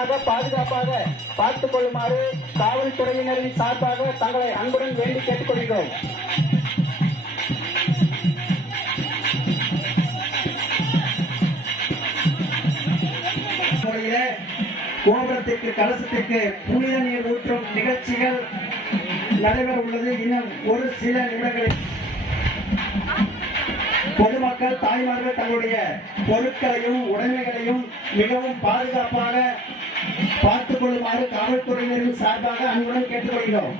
பத்திரமாக பாதுகாப்பாக பார்த்துக் கொள்ளுமாறு காவல்துறையினரின் சார்பாக தங்களை அன்புடன் வேண்டி கேட்டுக்கொள்கிறோம். முறையில கோபுரத்திற்கு கலசத்திற்கு புனித நீர் ஊற்றும் நிகழ்ச்சிகள் நடைபெற உள்ளது. இன்னும் ஒரு சில நிமிடங்களில் மக்கள் தாய்மார்கள் தங்களுடைய பொருட்களையும் உடைமைகளையும் மிகவும் பாதுகாப்பாக பார்த்துக் கொள்ளுமாறு காவல்துறையினரின் சார்பாக அன்புடன் கேட்டுக்கொள்கிறோம்.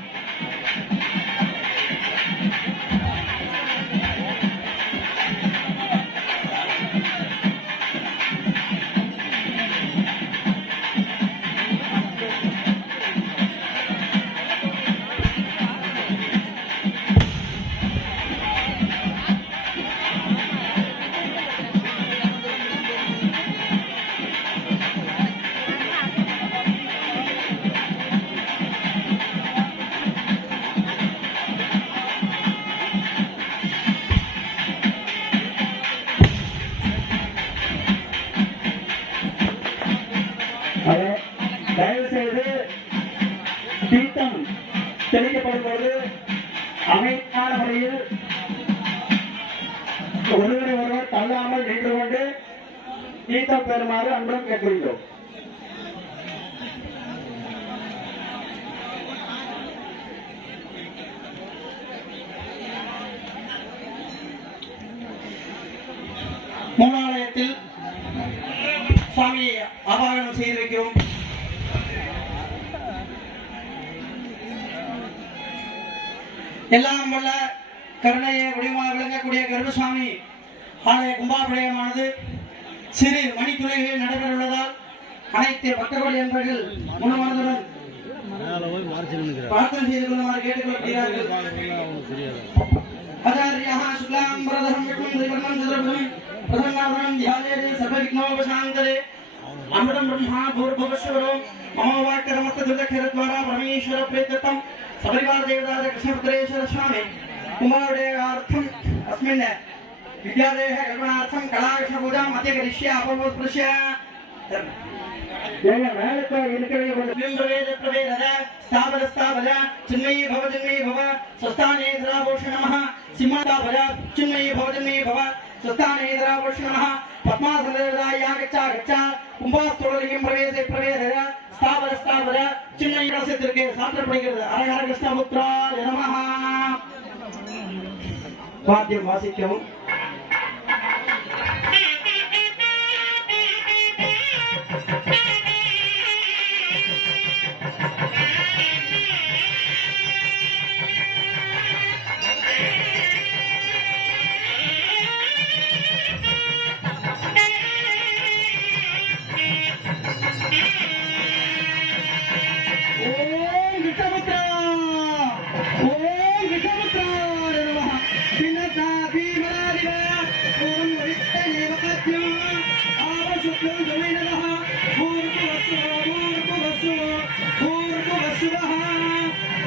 தீர்த்தம் தெளிக்கப்படும் போது அமைதியான முறையில் ஒருவரை ஒருவர் தள்ளாமல் நின்று கொண்டு தீர்த்தம் பெறுமாறு அன்புடன் கேட்கின்றோம் மூலாலயத்தில் சுவாமியை ஆவாகனம் செய்திருக்கிறோம் எல்லாம் வல்ல கருணையை முடிவாக விளங்கக்கூடிய கருமசாமி ஆலய கும்பாபிடயமானது சிறு மணித்துறைகளில் நடைபெற உள்ளதால் அனைத்து பக்தர்கள் என்பர்கள் முன்மனதுடன் பிரார்த்தனை செய்து கொள்ளுமாறு கேட்டுக்கொள்கிறார்கள். ஆச்சாரியாக சுக்லாம் பிரதரம் விஷ்ணும் திரிபர்ணம் சதுரபுரம் பிரசன்னாபுரம் தியாலேரே சர்வவிக்னோபசாந்தரே அமிர்தம் பிரம்மா பிரேத்தம் సమయవార దేవదాత కృష్ణపుత్రేశ్వర స్వామి కుమారుడేగార్థం అస్మిన్ విద్యాదేహ కల్పనార్థం కళాకృష్ణ పూజాం అతి కరిష్య అపూర్వ స్పృశ్య பிரவேத ஸ்தாபன ஸ்தாபன சின்மயி பவ சின்மயி பவ ஸ்வஸ்தானே திராபோஷ நமः சிம்மாதாபர சின்மயி பவ சின்மயி பவ ஸ்வஸ்தானே திராபோஷ நமः பத்மாசனதாயா கச்சா கச்சா கும்பாஸ்தோலிங்கம் பிரவேச பிரவேத ஸ்தாபன ஸ்தாபன சின்மயி கலசத்திற்கு சாற்றப்படுகிறது அரஹர கிருஷ்ணபுத்ரா நமः வாத்தியம் வாசிக்கவும்.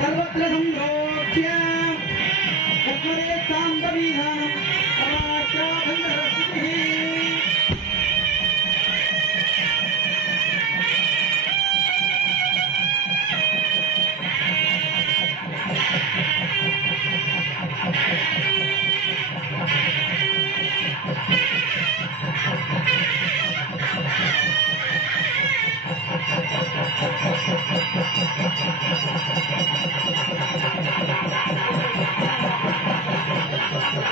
सर्वत्र संरोक्ष्य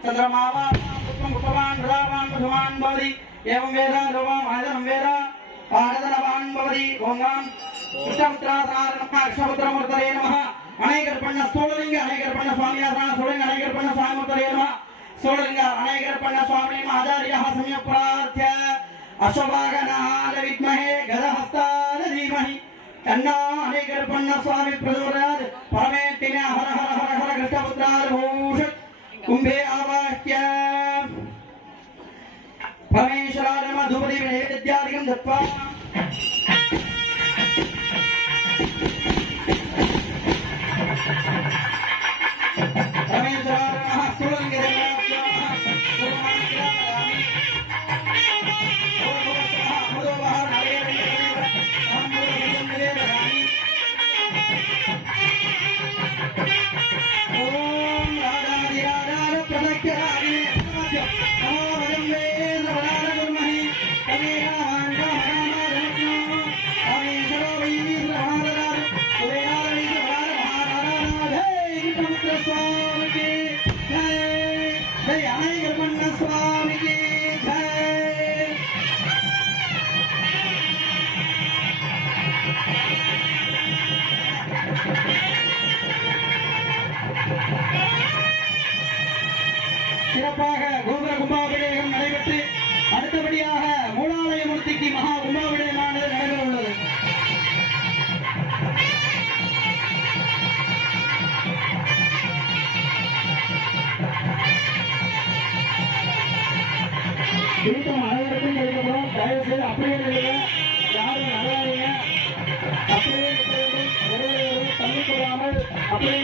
चंद्रमावान पुत्रम उपवान हृदावान प्रथमान भवति। एवं वेद ध्रुवम आदनं वेद पादनवान भवति। ओंगाम कृष्णपुत्राधारणः अक्षपुत्रमूर्तये नमः। अनेकर्पण्ण सोळलिङ्ग अनेकर्पण्ण स्वामी आधारण सोळलिङ्ग अनेकर्पण्ण स्वामीमूर्तये नमः। सोळलिङ्ग अनेकर्पण्ण स्वामी आचार्यः सम्यक् प्रार्थ्य अश्वभागनाद विद्महे, गदहस्ताद धीमहि। तन्नो अनेकर्पण्ण स्वामी प्रचोदयात्। परमेट्टिने हर हर हर हर कृष्णपुत्रार्भूषत् कुम्भे आव परमेश्वराय नमः धूपदीप नैवेद्यादिकं दत्त्वा அடுத்தபடியாக மூலாலய மூர்த்திக்கு மகா உமாவிடயமானது நடைபெற உள்ளது. இருக்கும் அனைவருக்கும் கிடைக்கப்படும் தயவு செய்து அப்படியே நில்லுங்க யாரும் நகராதீங்க. அப்படியே நிற்க வேண்டும். ஒருவரை தள்ளி கொள்ளாமல் அப்படியே